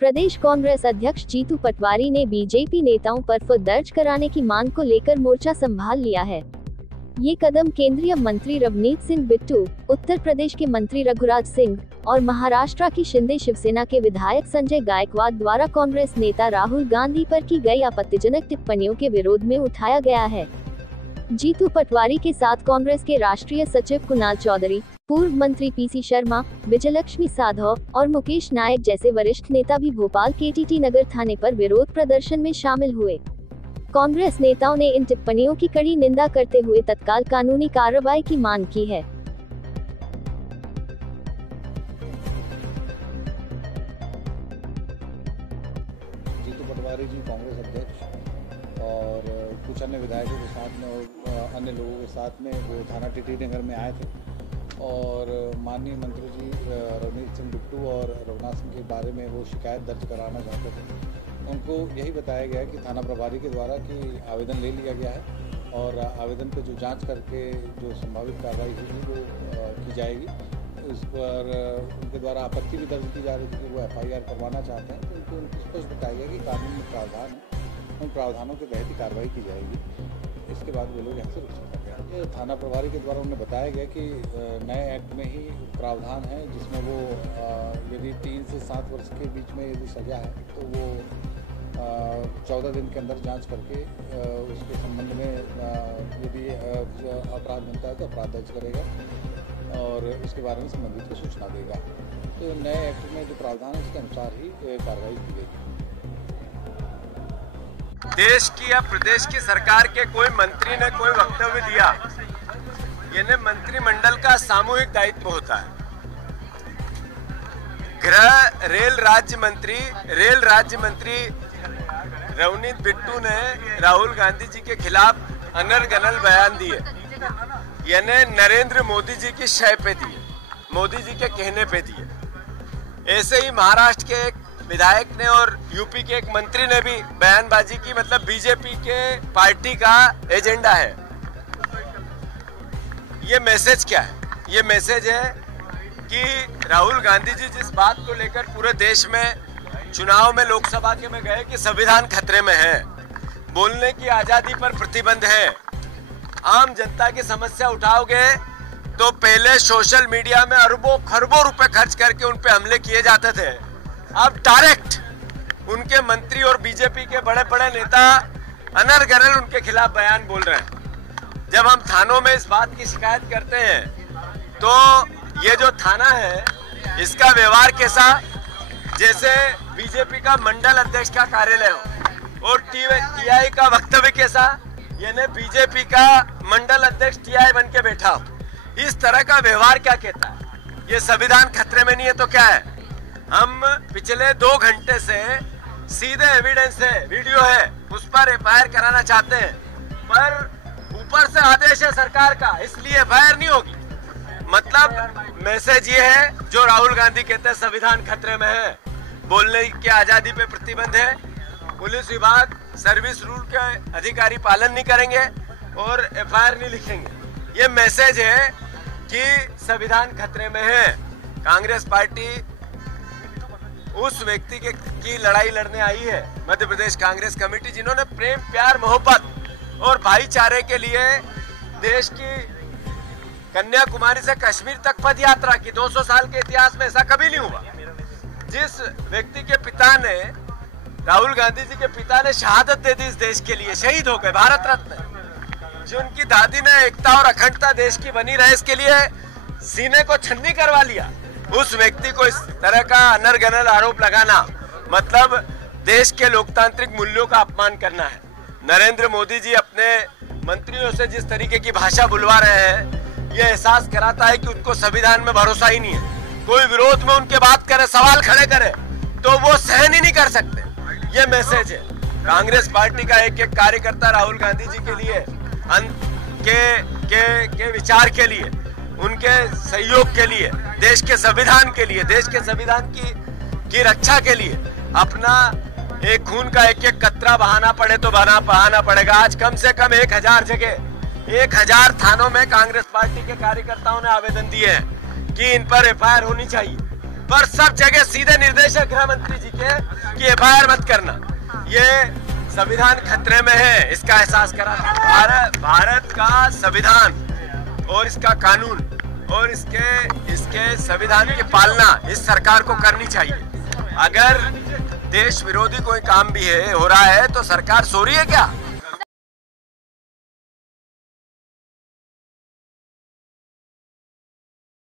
प्रदेश कांग्रेस अध्यक्ष जीतू पटवारी ने बीजेपी नेताओं पर एफआईआर दर्ज कराने की मांग को लेकर मोर्चा संभाल लिया है। ये कदम केंद्रीय मंत्री रवनीत सिंह बिट्टू, उत्तर प्रदेश के मंत्री रघुराज सिंह और महाराष्ट्र की शिंदे शिवसेना के विधायक संजय गायकवाड द्वारा कांग्रेस नेता राहुल गांधी पर की गई आपत्तिजनक टिप्पणियों के विरोध में उठाया गया है। जीतू पटवारी के साथ कांग्रेस के राष्ट्रीय सचिव कुणाल चौधरी, पूर्व मंत्री पीसी शर्मा, विजयलक्ष्मी साधौ और मुकेश नायक जैसे वरिष्ठ नेता भी भोपाल के टीटी नगर थाने पर विरोध प्रदर्शन में शामिल हुए। कांग्रेस नेताओं ने इन टिप्पणियों की कड़ी निंदा करते हुए तत्काल कानूनी कार्रवाई की मांग की है। जीतू पटवारी जी कांग्रेस अध्यक्ष और कुछ अन्य विधायकों के साथ में और अन्य लोगों के साथ में वो थाना टीटी नगर में आए थे और माननीय मंत्री जी रवनीत सिंह बिट्टू और रघुनाथ सिंह के बारे में वो शिकायत दर्ज कराना चाहते थे। उनको यही बताया गया कि थाना प्रभारी के द्वारा कि आवेदन ले लिया गया है और आवेदन पर जो जांच करके जो संभावित कार्रवाई होगी वो की जाएगी। इस पर उनके द्वारा आपत्ति भी दर्ज की जा रही थी कि वो एफआईआर करवाना चाहते हैं, तो उनको स्पष्ट बताया गया कि कानून में प्रावधान है, उन प्रावधानों के तहत ही कार्रवाई की जाएगी। इसके बाद वो लोग यहाँ से रुक सकते हैं। ये थाना प्रभारी के द्वारा उन्हें बताया गया कि नए एक्ट में ही प्रावधान है जिसमें वो यदि 3 से 7 वर्ष के बीच में यदि सजा है तो वो 14 दिन के अंदर जांच करके उसके संबंध में यदि अपराध बनता है तो अपराध दर्ज करेगा और उसके बारे में संबंधित को सूचना देगा। तो नए एक्ट में जो प्रावधान है उसके अनुसार ही कार्रवाई की गई। देश की या प्रदेश की सरकार के कोई मंत्री ने कोई वक्तव्य दिया, यानी मंत्रिमंडल का सामूहिक दायित्व होता है। गृह रेल राज्य मंत्री रवनीत बिट्टू ने राहुल गांधी जी के खिलाफ अनर्गल बयान दिए, यानी नरेंद्र मोदी जी की शय पे दिए, मोदी जी के कहने पे दिए। ऐसे ही महाराष्ट्र के एक विधायक ने और यूपी के एक मंत्री ने भी बयानबाजी की, मतलब बीजेपी के पार्टी का एजेंडा है। ये मैसेज क्या है? ये मैसेज है कि राहुल गांधी जी जिस बात को लेकर पूरे देश में चुनाव में लोकसभा के में गए कि संविधान खतरे में है, बोलने की आजादी पर प्रतिबंध है, आम जनता की समस्या उठाओगे तो पहले सोशल मीडिया में अरबों खरबों रुपए खर्च करके उन पे हमले किए जाते थे। अब डायरेक्ट उनके मंत्री और बीजेपी के बड़े बड़े नेता अनर्गल उनके खिलाफ बयान बोल रहे हैं। जब हम थानों में इस बात की शिकायत करते हैं तो ये जो थाना है इसका व्यवहार कैसा, जैसे बीजेपी का मंडल अध्यक्ष का कार्यालय हो और टीआई का वक्तव्य कैसा, यानी बीजेपी का मंडल अध्यक्ष टीआई बन के बैठा हो। इस तरह का व्यवहार क्या कहता है? ये संविधान खतरे में नहीं है तो क्या है? हम पिछले 2 घंटे से सीधे एविडेंस है, वीडियो है, उस पर एफआईआर कराना चाहते हैं, पर ऊपर से आदेश है सरकार का, इसलिए एफआईआर नहीं होगी। मतलब मैसेज ये है जो राहुल गांधी कहते हैं संविधान खतरे में है, बोलने की आजादी पे प्रतिबंध है, पुलिस विभाग सर्विस रूल के अधिकारी पालन नहीं करेंगे और एफआईआर नहीं लिखेंगे। ये मैसेज है कि संविधान खतरे में है। कांग्रेस पार्टी उस व्यक्ति की लड़ाई लड़ने आई है, मध्य प्रदेश कांग्रेस कमेटी, जिन्होंने प्रेम, प्यार, मोहब्बत और भाईचारे के लिए देश की कन्याकुमारी से कश्मीर तक पद यात्रा की। 200 साल के इतिहास में ऐसा कभी नहीं हुआ। जिस व्यक्ति के पिता ने, राहुल गांधी जी के पिता ने शहादत दे दी इस देश के लिए, शहीद हो गए, भारत रत्न। जो उनकी दादी ने एकता और अखंडता देश की बनी रहे इसके लिए सीने को छन्नी करवा लिया, उस व्यक्ति को इस तरह का अनर्गल आरोप लगाना मतलब देश के लोकतांत्रिक मूल्यों का अपमान करना है। नरेंद्र मोदी जी अपने मंत्रियों से जिस तरीके की भाषा बुलवा रहे हैं, यह एहसास कराता है कि उनको संविधान में भरोसा ही नहीं है। कोई विरोध में उनके बात करे, सवाल खड़े करे तो वो सहन ही नहीं कर सकते। ये मैसेज है कांग्रेस पार्टी का एक एक कार्यकर्ता राहुल गांधी जी के लिए, के विचार के लिए, उनके सहयोग के लिए, देश के संविधान के लिए, देश के संविधान की रक्षा के लिए अपना एक खून का एक एक कतरा बहाना पड़े तो बहाना पड़ेगा। आज कम से कम 1000 जगह 1000 थानों में कांग्रेस पार्टी के कार्यकर्ताओं ने आवेदन दिए हैं कि इन पर एफआईआर होनी चाहिए। पर सब जगह सीधे निर्देश है गृह मंत्री जी के कि FIR मत करना। ये संविधान खतरे में है, इसका एहसास करा। भारत का संविधान और इसका कानून और इसके संविधान की पालना इस सरकार को करनी चाहिए। अगर देश विरोधी कोई काम भी हो रहा है तो सरकार सो रही है क्या?